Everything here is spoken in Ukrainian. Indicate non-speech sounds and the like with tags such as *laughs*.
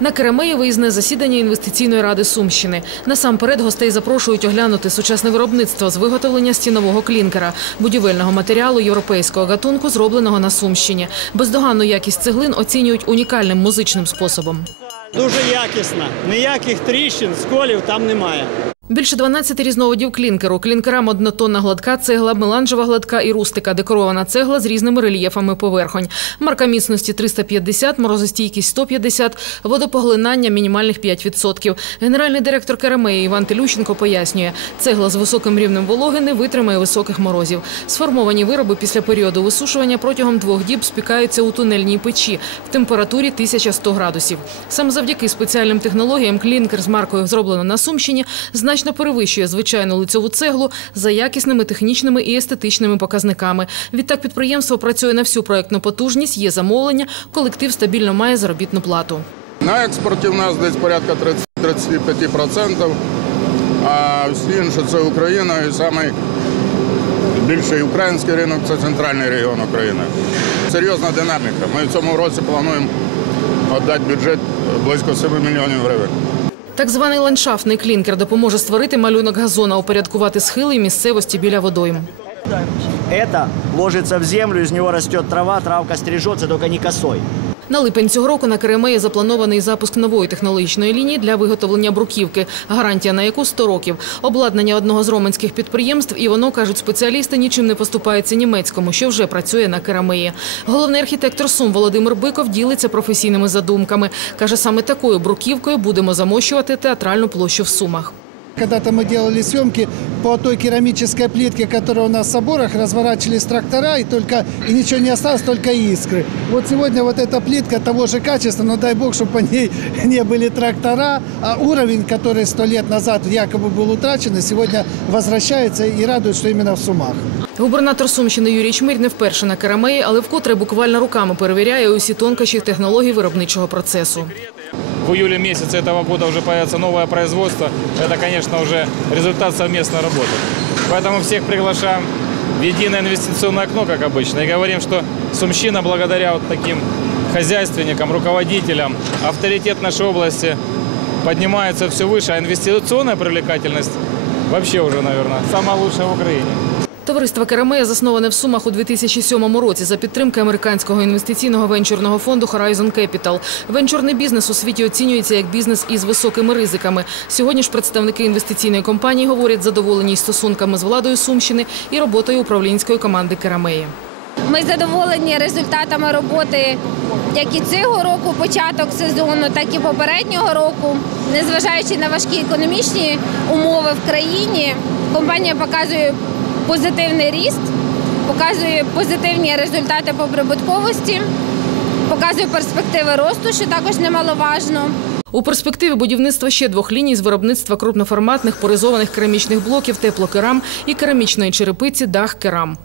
На Керемеї виїзне засідання інвестиційної ради Сумщини. Насамперед гостей запрошують оглянути сучасне виробництво з виготовлення стінового клінкера, будівельного матеріалу європейського гатунку, зробленого на Сумщині. Бездоганну якість цеглин оцінюють унікальним музичним способом. Дуже якісна. Ніяких тріщин, сколів там немає. Більше 12 різновидів клінкеру. Клінкерам однотонна гладка цегла, меланжева гладка і рустика, декорована цегла з різними рельєфами поверхонь. Марка міцності 350, морозостійкість 150, водопоглинання мінімальних 5%. Генеральний директор Керамеї Іван Телющенко пояснює, цегла з високим рівнем вологи не витримає високих морозів. Сформовані вироби після періоду висушування протягом двох діб спікаються у тунельній печі в температурі 1100 градусів. Саме завдяки спеціальним технологіям клінкер з маркою зроблено на Сумщині значно перевищує звичайну лицьову цеглу за якісними технічними і естетичними показниками. Відтак підприємство працює на всю проектну потужність, є замовлення, колектив стабільно має заробітну плату. На експорті в нас десь порядка 30-35%, а всі інші це Україна і самий більший український ринок це центральний регіон України. Серйозна динаміка. Ми в цьому році плануємо віддати бюджет близько 7 мільйонів гривень. Так званий ландшафтний клінкер допоможе створити малюнок газона, упорядкувати схили і місцевості біля водойм. Это ложится в землю, из него растет трава, травка стрижется, только не косой. На липень цього року на Керемеї запланований запуск нової технологічної лінії для виготовлення бруківки, гарантія на яку 100 років. Обладнання одного з роменських підприємств, і воно, кажуть спеціалісти, нічим не поступається німецькому, що вже працює на Керемеї. Головний архітектор Сум Володимир Биков ділиться професійними задумками. Каже, саме такою бруківкою будемо замощувати театральну площу в Сумах Когда-то мы делали съемки по той керамической плитке, которая у нас в соборах, разворачивались трактора, и только и ничего не осталось, только искры. Вот сегодня вот эта плитка того же качества, но дай бог, чтобы по ней *laughs* не были трактора, а уровень, который сто лет назад якобы был утрачен, и сегодня возвращается и радует, что именно в Сумах. Губернатор Сумщини Юрій Чмирь не вперше на Керемеї, але вкотре буквально руками перевіряє усі тонкощі технологій виробничого процесу. В июле месяце этого года уже появится новое производство. Это, конечно, уже результат совместной работы. Поэтому всех приглашаем в единое инвестиционное окно, как обычно, и говорим, что Сумщина, благодаря вот таким хозяйственникам, руководителям, авторитет нашей области поднимается все выше, а инвестиционная привлекательность вообще уже, наверное, самая лучшая в Украине. Товариство Керамея засноване в Сумах у 2007 році за підтримки американського інвестиційного венчурного фонду Horizon Capital. Венчурний бізнес у світі оцінюється як бізнес із високими ризиками. Сьогодні ж представники інвестиційної компанії говорять задоволені стосунками з владою Сумщини і роботою управлінської команди Керамеї. Ми задоволені результатами роботи як і цього року, початок сезону, так і попереднього року. Незважаючи на важкі економічні умови в країні, компанія показує позитивний ріст, показує позитивні результати по прибутковості, показує перспективи росту, що також немаловажно. У перспективі будівництва ще двох ліній з виробництва крупноформатних поризованих керамічних блоків, теплокерам і керамічної черепиці дах керам.